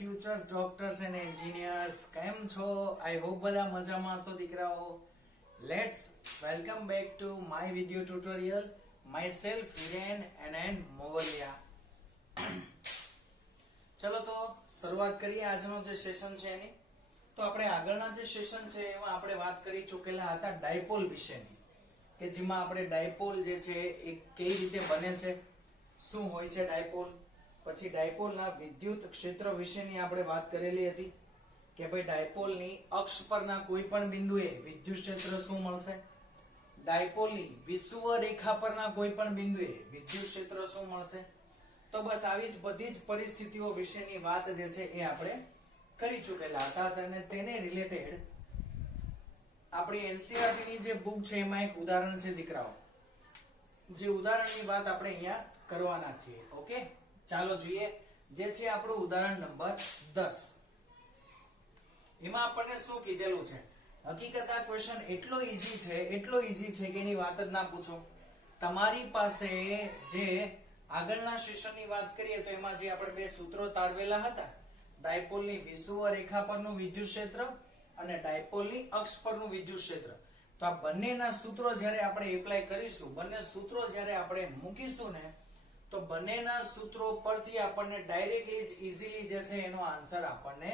Futures doctors and engineers, કેમ છો? I hope બધા મજામાં હશો દીકરાઓ. Let's welcome back to my video tutorial. Myself Hiren N Movaliya. ચલો તો શરૂઆત કરીએ આજનો જે સેશન છે એની. તો આપણે આગળના જે સેશન છે એમાં આપણે વાત કરી ચૂકેલા હતા ડાયપોલ વિશેની, કે જેમાં આપણે ડાયપોલ જે છે એ કઈ રીતે બને છે, શું હોય છે ડાયપોલ. પછી ડાયપોલના વિદ્યુત ક્ષેત્ર વિશેની આપણે વાત કરેલી હતી કે ભાઈ ડાયપોલની અક્ષ પરના કોઈ પણ બિંદુએ વિદ્યુત ક્ષેત્ર શું મળશે, ડાયપોલની વિષુવ રેખા પરના કોઈ પણ બિંદુએ વિદ્યુત ક્ષેત્ર શું મળશે. તો બસ આવી જ બધી જ પરિસ્થિતિઓ વિશેની વાત જે છે એ આપણે કરી ચૂકેલા હતા અને તેને રિલેટેડ આપણી એનસીઈઆરટી ની જે બુક છે એમાં એક ઉદાહરણ છે દીકરાઓ, જે ઉદાહરણની વાત આપણે અહીંયા કરવાના છીએ. ઓકે, ચાલો જોઈએ. જે છે આપણું ઉદાહરણ નંબર 10. એમાં આપણને શું કીધેલું છે? હકીકત આ ક્વેશ્ચન એટલો ઈઝી છે કે એની વાત જ ના પૂછો. તમારી પાસે જે આગળના સેશનની વાત કરીએ તો એમાં જે આપણે બે સૂત્રો તારવેલા હતા, ડાયપોલની વિષુવ રેખા પરનું વિદ્યુત ક્ષેત્ર અને ડાયપોલની અક્ષ પરનું વિદ્યુત ક્ષેત્ર. તો આ બંનેના સૂત્રો જ્યારે આપણે એપ્લાય કરીશું, બંને સૂત્રો જ્યારે આપણે મૂકીશું ને, તો બંનેના સૂત્રો પરથી આપણને ડાયરેક્ટલી જ ઈઝીલી જે છે એનો આન્સર આપણને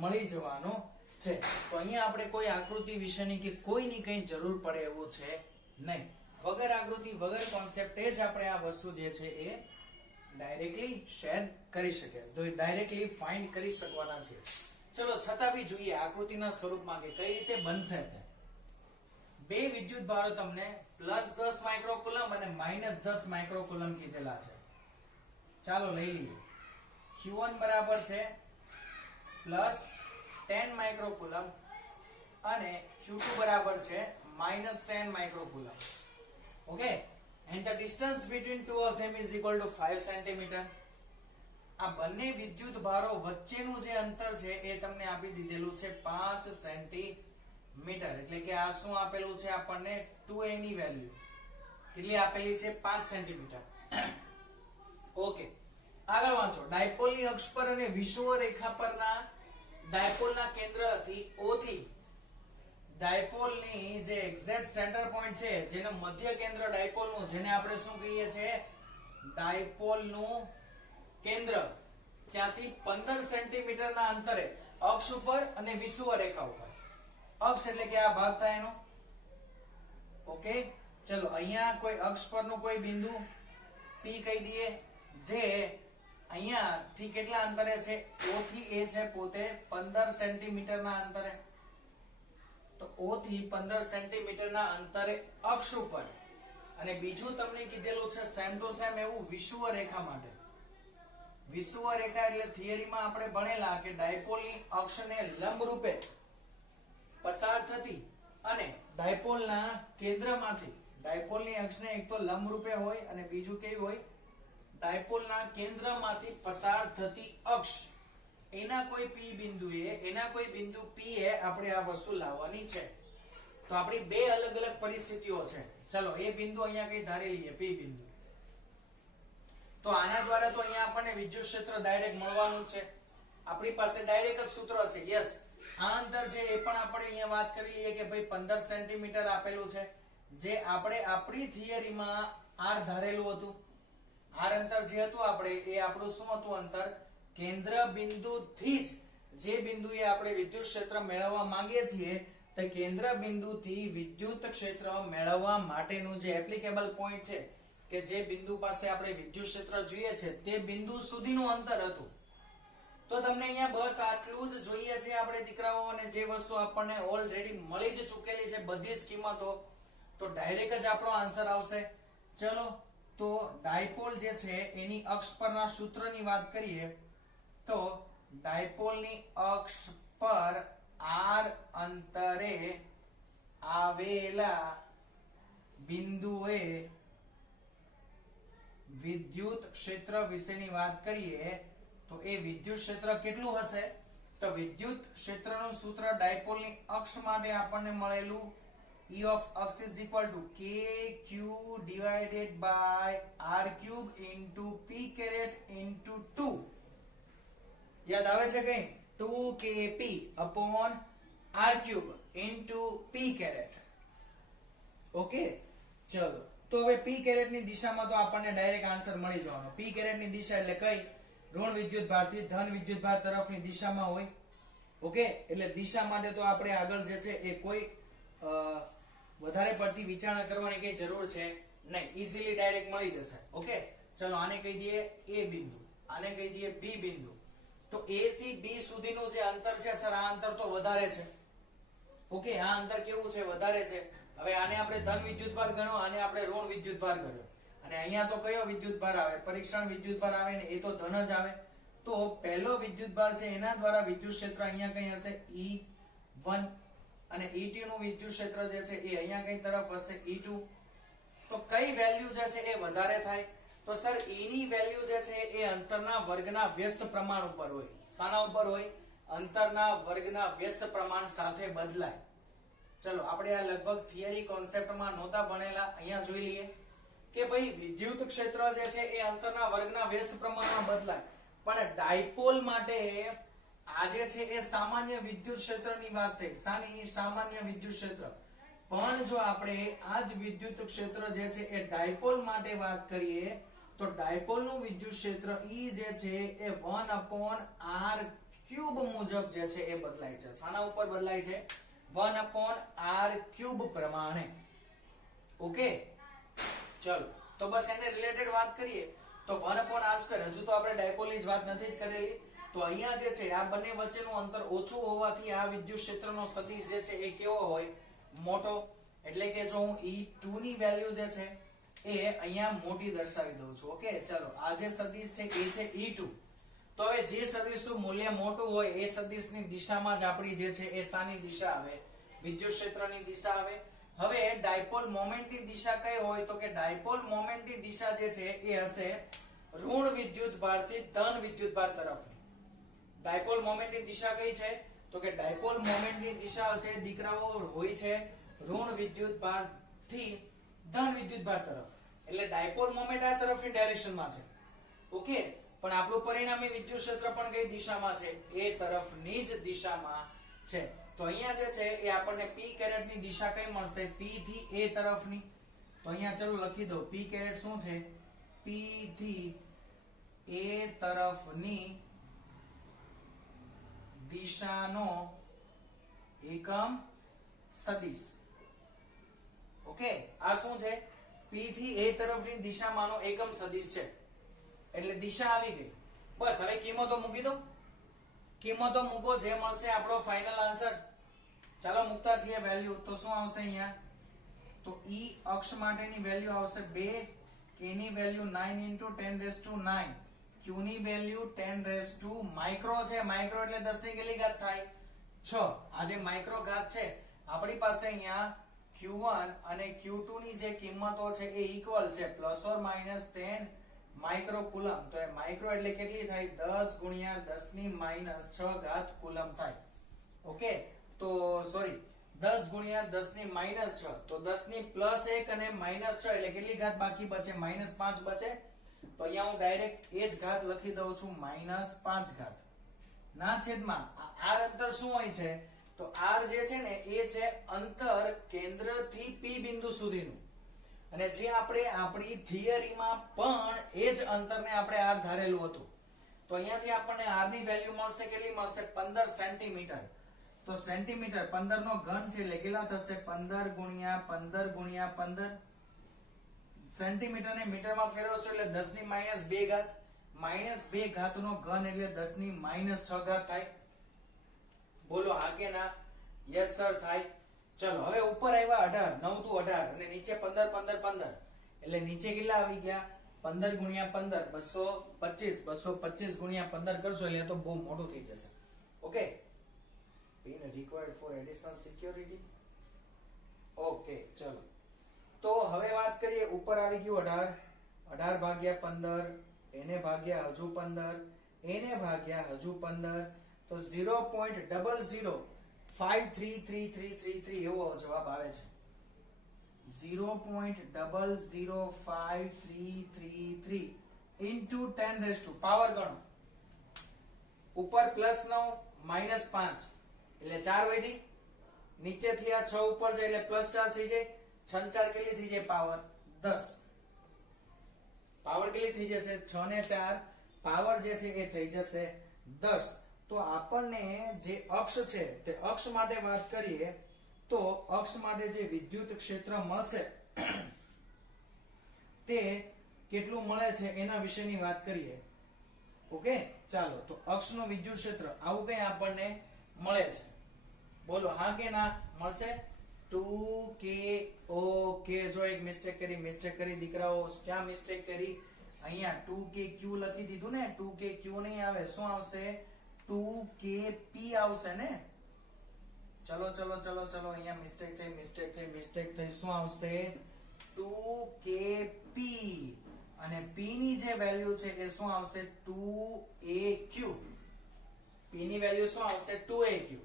મળી જવાનો છે. તો અહીંયા આપણે કોઈ આકૃતિ વિશેની કે કોઈની કઈ જરૂર પડે એવું છે નહીં. વગર આકૃતિ વગર કોન્સેપ્ટ જ આપણે આ વસ્તુ જે છે એ ડાયરેક્ટલી શેર કરી શકે, તો ડાયરેક્ટલી ફાઇન્ડ કરી શકવાના છે. ચલો છતાં બી જોઈએ આકૃતિના સ્વરૂપમાં કે કઈ રીતે બનશે તે. બે વિદ્યુત ભારો તમને +10 માઇક્રોકુલમ અને -10 માઇક્રોકુલમ કીધેલા છે. ચાલો લઈ લઈએ. Q1 બરાબર છે +10 માઇક્રોકુલમ અને Q2 બરાબર છે -10 માઇક્રોકુલમ. Okay, and the distance between two of them is equal to 5 cm. આ બંને વિદ્યુત ભારો વચ્ચેનું જે અંતર છે એ તમને આપી દીધેલું છે 5 સેન્ટીમીટર. એટલે કે આ શું આપેલું છે આપણને 2a ની વેલ્યુ કેટલી આપેલી છે? 5 સેન્ટીમીટર. ઓકે, આગળ વાંચો. ડાયપોલની અક્ષ પર અને વિષુવ રેખા પરના ડાયપોલના કેન્દ્રથી O થી ડાયપોલની જે એક્ઝેક્ટ સેન્ટર પોઈન્ટ છે, જેનો મધ્ય કેન્દ્ર ડાયપોલનું, જેને આપણે શું કહીએ છીએ? ડાયપોલનું કેન્દ્ર, ત્યાંથી 15 સેન્ટીમીટરના અંતરે અક્ષ ઉપર અને વિષુવ રેખા ઉપર. અક્ષ એટલે કે આ ભાગ થાય એનો. ઓકે, ચલો અહીંયા કોઈ અક્ષ પરનું કોઈ બિંદુ P કહી દઈએ, જે અહીંયા થી કેટલા અંતરે છે? O થી A છે પોતે 15 સેન્ટીમીટરના અંતરે. તો O થી 15 સેન્ટીમીટરના અંતરે અક્ષ ઉપર. અને બીજું તમને કીધેલું છે સેમ ટુ સેમ એવું વિષુવ રેખા માટે. વિષુવ રેખા એટલે થિયરીમાં આપણે ભણેલા કે ડાયપોલની અક્ષને લંબ રૂપે પસાર થતી અને ડાયપોલના કેન્દ્રમાંથી, ડાયપોલની અક્ષને એક તો લંબ રૂપે હોય અને બીજું કેવી હોય? ડાયપોલના કેન્દ્રમાંથી પસાર થતી અક્ષ. એના કોઈ P બિંદુએ, એના કોઈ બિંદુ P એ આપણે આ વસ્તુ લાવવાની છે. તો આપણી બે અલગ અલગ પરિસ્થિતિઓ છે. ચલો એ બિંદુ અહીંયા કઈ ધારી લઈએ, P બિંદુ. તો આના દ્વારા તો અહીંયા આપણને વિદ્યુત ક્ષેત્ર ડાયરેક્ટ મળવાનું છે. આપણી પાસે ડાયરેક્ટ જ સૂત્ર છે. યસ, આ અંતર છે એ પણ આપણે અહીંયા વાત કરી લઈએ કે ભાઈ 15 સેન્ટીમીટર આપેલું છે, જે આપણે આપણી થિયરીમાં R ધારેલું હતું. R અંતર જે હતું આપણે એ આપણું શું હતું અંતર? કેન્દ્ર બિંદુથી જ જે બિંદુએ આપણે વિદ્યુત ક્ષેત્ર મેળવવા માંગીએ છીએ તે કેન્દ્ર બિંદુથી વિદ્યુત ક્ષેત્ર મેળવવા માટેનું જે એપ્લિકેબલ પોઈન્ટ છે, કે જે બિંદુ પાસે આપણે વિદ્યુત ક્ષેત્ર જોઈએ છે તે બિંદુ સુધીનું અંતર હતું. તો તમને અહીંયા બસ આટલું જ જોઈએ છે આપણે દીકરાઓ, અને જે વસ્તુ આપણને ઓલરેડી મળી જ ચૂકેલી છે બધી જ કિંમતો, તો ડાયરેક્ટ જ આપણો આન્સર આવશે. ચલો તો ડાયપોલ જે છે એની અક્ષ પરના સૂત્રની વાત કરીએ તો ડાયપોલની અક્ષ પર r અંતરે આવેલા બિંદુએ વિદ્યુત ક્ષેત્ર વિશેની વાત કરીએ તો એ વિદ્યુત ક્ષેત્ર કેટલું હશે? તો વિદ્યુત ક્ષેત્રનું સૂત્ર ડાયપોલની અક્ષ માટે આપણને મળેલું E of x is equal to kq divided by r cube into p caret into 2. યાદ આવે છે કઈ? 2kp upon r cube into p caret. Okay, ચલો તો હવે p caret ની દિશામાં તો આપણને ડાયરેક્ટ આન્સર મળી જવાનો. p caret ની દિશા એટલે કઈ? ઋણ વિદ્યુત ભારથી ધન વિદ્યુત ભાર તરફની દિશામાં હોય. ઓકે, એટલે દિશા માટે તો આપણે આગળ જે છે એ કોઈ વધારે પડતી વિચારણા કરવાની કઈ જરૂર છે નહીં, ઈઝીલી ડાયરેક્ટ મળી જશે. ઓકે, ચલો આને કહી દઈએ a બિંદુ, આને કહી દઈએ b બિંદુ. તો a થી b સુધીનું જે અંતર છે સર, આ અંતર તો વધારે છે. ઓકે, આ અંતર કેવું છે? વધારે છે. હવે આને આપણે ધન વિદ્યુતભાર ગણો, આને આપણે ઋણ વિદ્યુતભાર ગણ્યો. અને અહીંયા તો કયો વિદ્યુતભાર આવે? પરીક્ષણ વિદ્યુતભાર આવે ને, એ તો ધન જ આવે. તો પહેલો વિદ્યુતભાર છે એના દ્વારા વિદ્યુત ક્ષેત્ર અહીંયા કઈ હશે? E1. અને E2 નું વિદ્યુત ક્ષેત્ર જે છે એ અહીંયા કઈ તરફ હશે? E2. તો કઈ વેલ્યુ જે છે એ વધારે થાય? તો સર E ની વેલ્યુ જે છે એ અંતરના વર્ગના વ્યસ્ત પ્રમાણ ઉપર હોય. શાના ઉપર હોય? અંતરના વર્ગના વ્યસ્ત પ્રમાણ સાથે બદલાય. ચલો આપણે આ લગભગ થિયરી કોન્સેપ્ટમાં નહોતા ભણેલા, અહીંયા જોઈ લઈએ કે ભાઈ વિદ્યુત ક્ષેત્ર જે છે એ અંતરના વર્ગના વ્યસ્ત પ્રમાણમાં બદલાય. પણ ડાયપોલ માટે આજે છે એ સામાન્ય વિદ્યુત ક્ષેત્રની વાત થઈ. સાની? સામાન્ય વિદ્યુત ક્ષેત્ર. પણ જો આપણે આ જ વિદ્યુત ક્ષેત્ર જે છે એ ડાયપોલ માટે વાત કરીએ તો ડાયપોલનું વિદ્યુત ક્ષેત્ર E જે છે એ 1/r³ મુજબ જે છે એ બદલાય છે. શાના ઉપર બદલાય છે? 1/r³ પ્રમાણે. ઓકે, ચલો તો બસ એને રિલેટેડ વાત કરીએ તો 1/r². હજુ તો આપણે ડાયપોલની જ વાત નથી જ કરેલી. તો અહીંયા જે છે આ બંને વચ્ચેનું અંતર ઓછું હોવાથી આ વિદ્યુત ક્ષેત્રનો સદિશ જે છે એ કેવો હોય? મોટો. એટલે કે જો હું E2 ની વેલ્યુ જે છે એ અહીંયા મોટી દર્શાવી દઉં છું. ઓકે, ચલો આ જે સદિશ છે એ છે E2. તો હવે જે સદિશનું મૂલ્ય મોટું હોય એ સદિશની દિશામાં જ આપણી જે છે એ શાની દિશા આવે? વિદ્યુત ક્ષેત્રની દિશા આવે. હવે ડાયપોલ મોમેન્ટની દિશા કઈ હોય? તો કે ડાયપોલ મોમેન્ટની દિશા જે છે એ હશે ઋણ વિદ્યુત ભારથી ધન વિદ્યુત ભાર તરફની. ડાયપોલ મોમેન્ટની દિશા કઈ છે? તો કે ડાયપોલ મોમેન્ટની દિશા છે દીકરાઓ હોય છે ઋણ વિદ્યુત ભારથી ધન વિદ્યુત ભાર તરફ. એટલે ડાયપોલ મોમેન્ટ આ તરફની ડાયરેક્શનમાં છે. ઓકે, પણ આપણું પરિણામી વિદ્યુત ક્ષેત્ર પણ કઈ દિશામાં છે? એ તરફની જ દિશામાં છે. તો અહીંયા જે છે એ આપણને p કેરેટ ની દિશા કઈ મળશે? p થી a તરફની. તો અહીંયા ચલો લખી દો p કેરેટ શું છે? p થી a તરફની દિશાનો એકમ સદિશ. ઓકે, આ શું છે? p થી a તરફની દિશામાંનો એકમ સદિશ છે. એટલે દિશા આવી ગઈ. બસ હવે કિંમતો મૂકી દો. કિંમતો મૂકો, જે મળશે આપણો ફાઇનલ આન્સર. ચાલો મૂકતા છીએ વેલ્યુ. તો શું આવશે અહીંયા? તો E અક્ષ માટેની વેલ્યુ આવશે 2, k ની વેલ્યુ 9 × 10⁹, q ની વેલ્યુ 10⁻⁴ માઇક્રો છે. માઇક્રો એટલે 10 ની કેટલી ઘાત થાય? 6. આ જે માઇક્રો ઘાત છે આપણી પાસે અહીંયા q1 અને q2 ની જે કિંમતો છે એ ઇક્વલ છે ±10 માઇક્રો કુલમ. તો એ માઇક્રો એટલે કેટલી થાય? 10 × 10⁻6 કુલમ થાય. ઓકે, તો સોરી 10 × 10⁻6. તો 10 ની +1 અને -6 એટલે કેટલી ઘાત બાકી બચે? -5 બચે. તો અહીંયા હું ડાયરેક્ટ એ જ ઘાત લખી દઉં છું -5 ના છેદમાં r. અંતર શું હોય છે? તો r જે છે ને એ છે અંતર કેન્દ્રથી p બિંદુ સુધીનું. અને જે આપણે આપણી થિયરીમાં પણ એ જ અંતરને આપણે r ધારેલું હતું. તો અહીંયાથી આપણને r ની વેલ્યુ મળશે કેટલી મળશે? 15 સેન્ટીમીટર. તો સેન્ટીમીટર 15 નો ઘન છે એટલે કેટલા થશે? 15 × 15 × 15. સેન્ટીમીટર ને મીટરમાં ફેરવશો એટલે 10⁻2 -2 નો ઘન એટલે 10⁻6 થાય. બોલો હા કે ના? યસ સર થાય. ચલો હવે ઉપર આવ્યા 18, 9 × 18 અને નીચે 15 15 15 એટલે નીચે કેટલા આવી ગયા? 15 × 15 225. 225 × 15 કરશો એટલે તો બહુ મોટું થઈ જશે. Okay, pin required for additional security. Okay, ચલો તો હવે વાત કરીએ. ઉપર આવી ગયું 18, 18 ભાગ્યા 15, એને ભાગ્યા હજુ 15, એને ભાગ્યા હજુ 15. તો 0.00533333 એવો જવાબ આવે છે. 0.00533 into 10⁻, પાવર ગણો ઉપર +9 -5 એટલે 4 વધી, નીચેથી આ 6 ઉપર જાય એટલે +4 થઈ જાય, 6 ને 4 કેટલી થઈ જાય પાવર 10. પાવર કેટલી થઈ જશે 6 ને 4 પાવર જે છે એ થઈ જશે 10. તો આપણને જે અક્ષ છે તે અક્ષ માટે વાત કરીએ તો અક્ષ માટે જે વિદ્યુત ક્ષેત્ર મળશે તે કેટલું મળે છે એના વિશેની વાત કરીએ. ઓકે, ચાલો તો અક્ષનું વિદ્યુત ક્ષેત્ર આવું કઈ આપણને મળે છે. બોલો હા કે ના મળશે? 2k. ઓકે, જો એક મિસ્ટેક કરી દીકરાઓ. ક્યાં મિસ્ટેક કરી? અહીંયા 2kq લખી દીધું ને. 2kq નહીં આવે, શું આવશે? 2kp આવશે ને. ચલો અહીંયા મિસ્ટેક થઈ. શું આવશે? 2kp. અને p ની જે વેલ્યુ છે એ શું આવશે? 2aq. p ની વેલ્યુ શું આવશે? 2aq.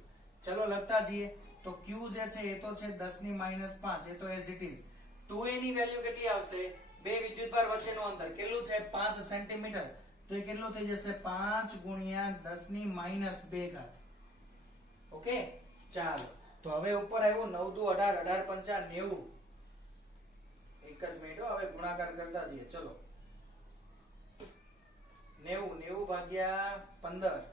ચલો લખતા જઈએ. તો q જે છે એ તો છે 10 ની -5, એ તો એઝ ઇટ ઇઝ. 2a ની વેલ્યુ કેટલી આવશે? બે વિદ્યુતભાર વચ્ચેનું અંતર કેટલું છે? 5 સેન્ટીમીટર. તો એ કેટલું થઈ જશે? 5 × 10 ની -2 ઓકે, ચાલો. તો હવે ઉપર આવ્યું 9 દુ 18, 18 × 5 90. એક જ મિનિટ, હવે ગુણાકાર કરતા જઈએ. ચલો 90 ભાગ્યા 15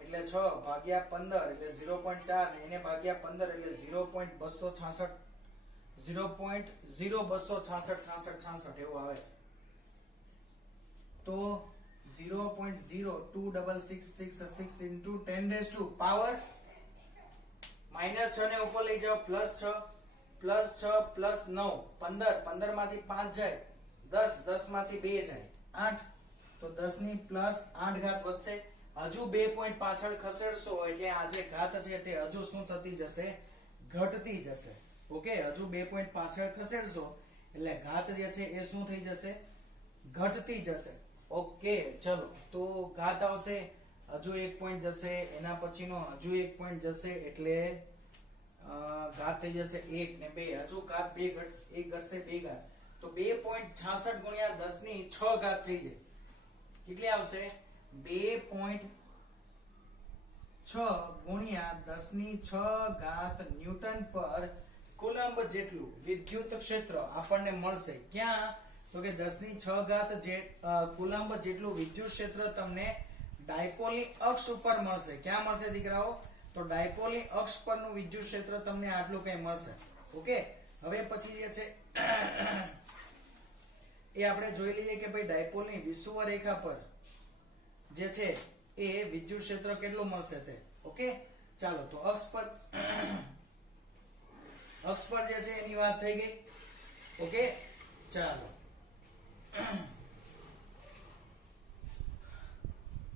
એટલે 6 ભાગ્યા 15 એટલે 0.4 ને એને ભાગ્યા 15 એટલે 0.266 0.0266 એવું આવે છે. તો 0.02666 × 10 પાવર -6 ને ઉપર લઈ જાઓ, +6 +9 15 માંથી 5 જાય 10 માંથી 2 જાય 8. તો 10 ની +8 ઘાત વધશે. હજુ 2 પોઈન્ટ પાછળ ખસેડશો એટલે આ જે ઘાત છે તે હજુ શું થતી જશે? ઘટતી જશે. ઓકે, હજુ 2 પોઈન્ટ પાછળ ખસેડશો એટલે ઘાત જે છે એ શું થઈ જશે? ઘટતી જશે. ઓકે, ચલો તો ઘાત આવશે, હજુ 1 પોઈન્ટ જશે, એના પછીનો હજુ 1 પોઈન્ટ જશે એટલે ઘાત થઈ જશે 1 ને 2. હજુ ઘાત 2 ઘટશે, 1 ઘટશે 2 ઘાત. તો 2.66 × 10 ની 6 ઘાત થઈ જાય. કેટલી આવશે? 2.6 × 10 ની 6 ઘાત ન્યૂટન પર કુલંબ જેટલું વિદ્યુત ક્ષેત્ર આપણને મળશે. ક્યાં? તો કે 10 ની 6 ઘાત કુલંબ જેટલું વિદ્યુત ક્ષેત્ર તમને ડાયપોલની અક્ષ ઉપર મળશે. ક્યાં મળશે દીકરાઓ? તો ડાયપોલની અક્ષ પરનું વિદ્યુત ક્ષેત્ર તમને આટલું કઈ મળશે. ઓકે, હવે પછી જે છે એ આપણે જોઈ લઈએ કે ભાઈ ડાયપોલની વિષુવત રેખા પર જે છે એ વિદ્યુત ક્ષેત્ર કેટલું મળશે તે. ઓકે, ચાલો તો અક્ષ પર જે છે એની વાત થઈ ગઈ. ઓકે, ચાલો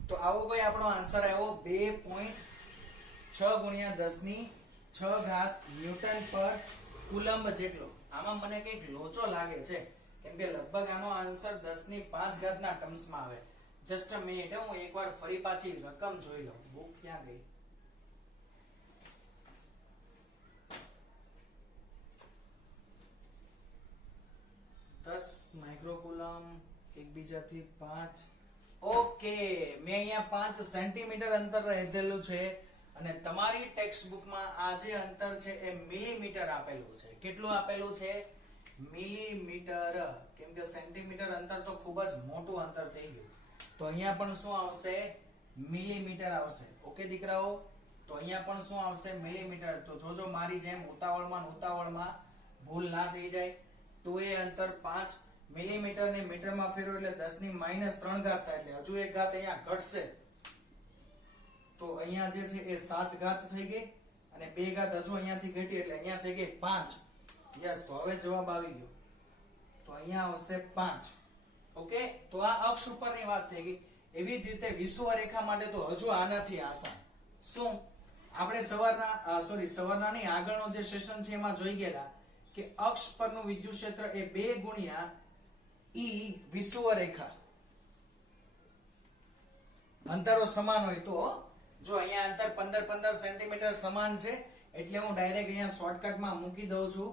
તો આવો કોઈ આપણો આન્સર આવ્યો 2.6 × 10 ની 6 ઘાત ન્યૂટન પર કુલંબ જેટલો. આમાં મને કંઈક લોચો લાગે છે કેમ કે લગભગ આનો આન્સર 10 ની 5 ઘાતના ટર્મ્સમાં આવે. જસ્ટ અ મિનિટ, હું એકવાર ફરી પાછી રકમ જોઈ લઉં. બુક ક્યાં ગઈ? માઇક્રોકુલમ એકબીજાથી 5. ઓકે, મેં અહીંયા 5 સેન્ટીમીટર અંતર લીધેલું છે અને તમારી ટેક્સ્ટ બુકમાં આ જે અંતર છે એ મિલીમીટર આપેલું છે. કેટલું આપેલું છે? મિલીમીટર. કેમ કે સેન્ટીમીટર અંતર તો ખૂબ જ મોટું અંતર થઈ ગયું. તો અહીંયા પણ શું આવશે? મિલીમીટર આવશે. ઓકે દીકરાઓ, તો અહીંયા પણ શું આવશે? મિલીમીટર. તો જોજો મારી જેમ ઉતાવળમાં ભૂલ ના થઈ જાય. તો એ અંતર 5 મિલીમીટર ને મીટરમાં ફેરવો એટલે 10 ની -3 ઘાત થાય એટલે હજુ એક ઘાત અહીંયા ઘટશે. તો અહીંયા જે છે એ 7 ઘાત થઈ ગઈ અને 2 ઘાત હજુ અહીંયાથી ઘટી એટલે અહીંયા થઈ ગઈ 5. યસ, તો હવે જવાબ આવી ગયો. તો અહીંયા આવશે 5. ઓકે, તો આ અક્ષ ઉપરની વાત થઈ ગઈ. એવી જ રીતે વિષુવત રેખા માટે તો હજુ આનાથી આસાન. શું? આપણે સવારના નહીં આગળનો જે સેશન છે એમાં જોઈ ગયા કે અક્ષ પરનું વિદ્યુત ક્ષેત્ર એ 2 × E વિષુવત રેખા. અંતરો સમાન હોય તો જો અહીંયા અંતર 15 સેન્ટીમીટર સમાન છે એટલે હું ડાયરેક્ટ અહીંયા શોર્ટકટમાં મૂકી દઉં છું,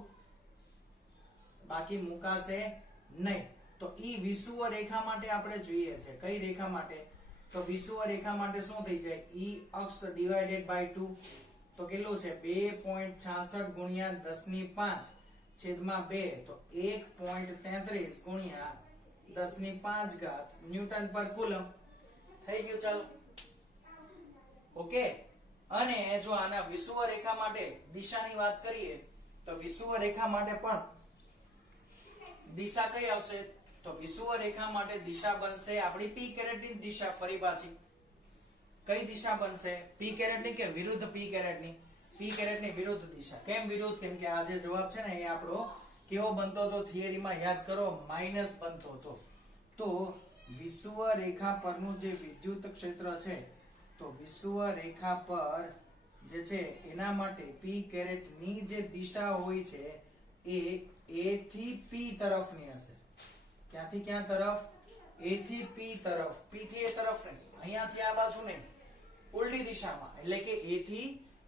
બાકી મુકાશે નહીં. તો E વિષુવત રેખા માટે આપણે જોઈએ છે. કઈ રેખા માટે? તો વિષુવત રેખા માટે શું થઈ જાય ઈ અક્ષ ડિવાઇડેડ બાય 2 તો કેટલું છે 2.66 ગુણ્યા 10 ની 5 છેદમાં 2 તો 1.33 ગુણ્યા 10 ની 5 ઘાત ન્યૂટન પર કુલમ થઈ ગયું. ચાલો ઓકે. અને જો આના વિષુવત રેખા માટે દિશાની વાત કરીએ તો વિષુવત રેખા માટે પણ દિશા કઈ આવશે તો વિષુવત રેખા માટે દિશા બનશે આપણી p કેરેટ ની દિશા. ફરી પાછી કઈ દિશા બનશે p કેરેટ ની કે વિરુદ્ધ p કેરેટ ની? p કેરેટ ની વિરુદ્ધ દિશા. કેમ વિરુદ્ધ? કેમ કે આ જે જવાબ છે ને એ આપણો કેવો બનતો હતો થિયરીમાં યાદ કરો માઈનસ બનતો હતો. તો વિષુવત રેખા પરનું જે વિદ્યુત ક્ષેત્ર છે તો વિષુવત રેખા પર જે છે એના માટે p કેરેટ ની જે દિશા હોય છે એ a થી p તરફની હશે. ક્યાંથી ક્યાં તરફ? a થી p તરફ. p થી a તરફ નહીં, અહીંયાથી આ બાજુ નહીં, ઉલટી દિશામાં. એટલે કે a થી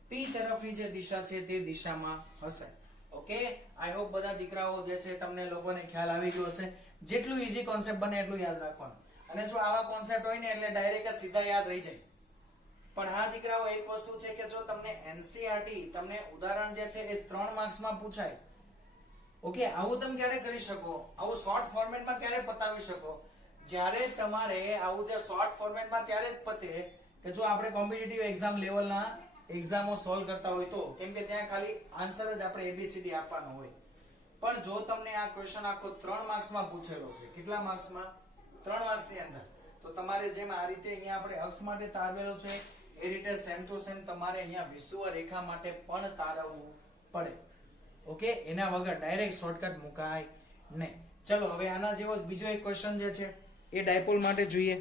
p તરફની જે દિશા છે તે દિશામાં હશે. ઓકે. આઈ હોપ બધા દીકરાઓ જે છે તમને લોકોને ખ્યાલ આવી ગયો હશે. જેટલું ઈઝી કોન્સેપ્ટ બને એટલું યાદ રાખવાનું. અને જો આવા કોન્સેપ્ટ હોય ને એટલે ડાયરેક્ટ સીધા યાદ રહી જાય. પણ હા દીકરાઓ એક વસ્તુ છે કે જો તમને એનસીઆરટી તમને ઉદાહરણ જે છે એ 3 માર્ક્સમાં પૂછાય, ઓકે, આવું તમે ક્યારે કરી શકો? આવું શોર્ટ ફોર્મેટમાં ક્યારે પતાવી શકો? જ્યારે તમારે આવું જે શોર્ટ ફોર્મેટમાં ત્યારે જ પતે કે જો આપણે કોમ્પિટિટિવ એક્ઝામ લેવલના એક્ઝામો સોલ્વ કરતા હોય તો. કેમ કે ત્યાં ખાલી આન્સર જ આપણે એબીસીડી આપવાનો હોય. પણ જો તમને આ ક્વેશ્ચન આખો 3 માર્ક્સમાં પૂછેલો છે, કેટલા માર્ક્સમાં? 3 માર્ક્સની અંદર, તો તમારે જેમ આ રીતે અહીંયા આપણે અક્ષ માટે તારવેલો છે એ રીતે સેમ ટુ સેમ તમારે અહીંયા વિષુવત રેખા માટે પણ તારવવું પડે. ઓકે. એના વગર ડાયરેક્ટ શોર્ટકટ મુકાય નહીં. ચલો હવે આના જેવો બીજો એક ક્વેશ્ચન જે છે એ ડાયપોલ માટે જોઈએ.